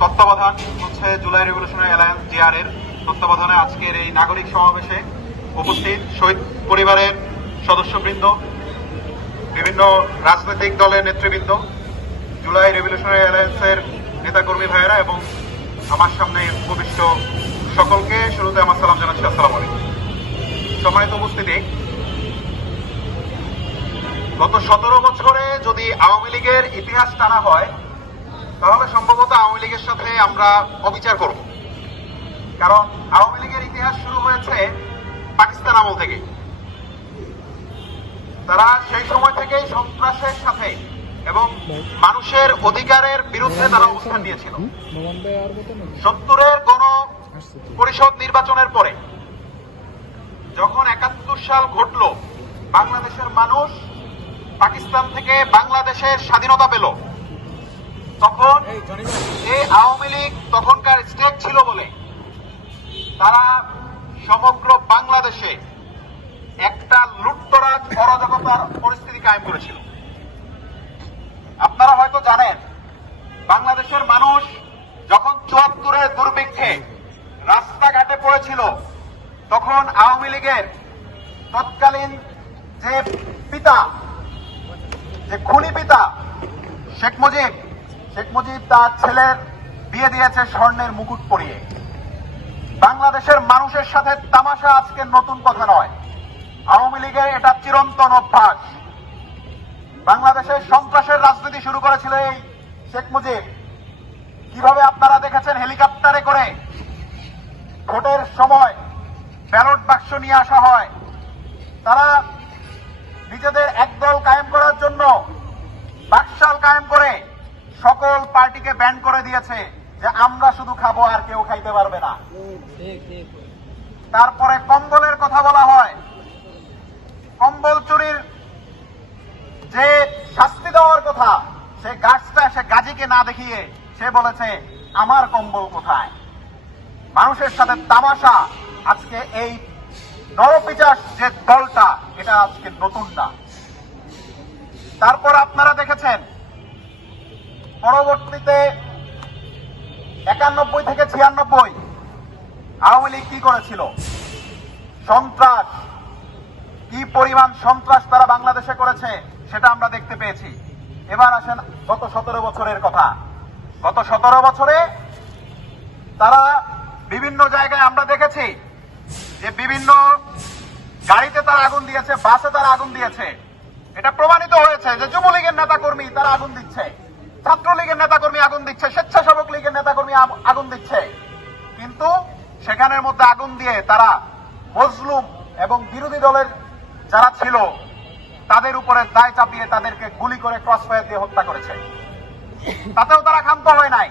তত্ত্বাবধান হচ্ছে July revolutionary alliance GR এর তত্ত্বাবধানে আজকের এই নাগরিক সমাবেশে উপস্থিত শহীদ পরিবারের সদস্যবৃন্দ, বিভিন্ন রাজনৈতিক দলের নেতৃবৃন্দ, জুলাই রেভলিউশনারি অ্যালায়েন্সের নেতাকর্মী ভাইয়েরা এবং আমার সামনে উপবিষ্ট সকলকে শুরুতে আমার সালাম জানাচ্ছি, আসসালাম আলাইকুম। সম্মানিত উপস্থিতি, গত সতেরো বছরে যদি আওয়ামী লীগের ইতিহাস টানা হয় তাহলে সম্ভবত আওয়ামী লীগের সাথে আমরা অবিচার করব। কারণ আওয়ামী লীগের ইতিহাস শুরু হয়েছে পাকিস্তান আমল থেকে। তারা সেই সময় থেকেই সন্ত্রাসের সাথে এবং মানুষের অধিকারের বিরুদ্ধে তারা অবস্থান নিয়েছিল। সত্তরের গণ পরিষদ নির্বাচনের পরে যখন একাত্তর সাল ঘটল, বাংলাদেশের মানুষ পাকিস্তান থেকে বাংলাদেশের স্বাধীনতা পেল। তখন এই আওয়ামী লীগ তখনকার স্টেট ছিল বলে তারা সমগ্র বাংলাদেশে একটা লুটতরাজ অরাজকতার পরিস্থিতি কায়েম করেছিল। আপনারা হয়তো জানেন বাংলাদেশের মানুষ যখন চুয়াত্তরের দুর্ভিক্ষে রাস্তাঘাটে পড়েছিল তখন আওয়ামী লীগের তৎকালীন যে পিতা যে খুনি পিতা শেখ মুজিব শেখ মুজিব তার ছেলের বিয়ে দিয়েছে স্বর্ণের মুকুট পরিয়ে। বাংলাদেশের মানুষের সাথে তামাশা আজকে নতুন কথা নয়। আওয়ামী লীগের এটা চিরন্তন অভ্যাস। বাংলাদেশের সন্ত্রাসের রাজনীতি শুরু করেছিল এই শেখ মুজিব। কীভাবে আপনারা দেখেছেন হেলিকপ্টারে করে ভোটের সময় ব্যালট বাক্স নিয়ে আসা হয়? তারা নিজেদের একদল কায়েম করার জন্য সকল পার্টিকে ব্যান করে দিয়েছে যে আমরা শুধু খাব আর কেউ খাইতে পারবে না। তারপরে কম্বলের কথা বলা হয়। কম্বল চুরির যে শাস্তি দেওয়ার কথা, সে গাছটা, সে গাজীকে না দেখিয়ে সে বলেছে, আমার কম্বল কোথায়? মানুষের সাথে তামাশা আজকে এই নরপিচাস যে দলটা, এটা আজকে নতুন না। তারপর আপনারা দেখেছেন পরবর্তীতে একানব্বই থেকে ছিয়ানব্বই আওয়ামী লীগ কি করেছিল? সন্ত্রাস। কি পরিমাণ সন্ত্রাস তারা বাংলাদেশে করেছে সেটা আমরা দেখতে পেয়েছি। এবার আসেন গত সতেরো বছরের কথা। গত সতেরো বছরে তারা বিভিন্ন জায়গায় আমরা দেখেছি যে বিভিন্ন গাড়িতে তারা আগুন দিয়েছে, বাসে তারা আগুন দিয়েছে। এটা প্রমাণিত হয়েছে যে যুবলীগের নেতাকর্মী তারা আগুন দিচ্ছে। ছাত্রলীগের নেতাকর্মী আগুন দিচ্ছে, স্বেচ্ছাসেবক লীগের নেতাকর্মী আগুন দিচ্ছে। কিন্তু সেখানের মধ্যে আগুন দিয়ে তারা মজলুম এবং বিরোধী দলের যারা ছিল, তাদের উপরে দায় চাপিয়ে তাদেরকে গুলি করে ক্রস ফায়ার দিয়ে হত্যা করেছে। তাতেও তারা ক্ষান্ত হয় নাই।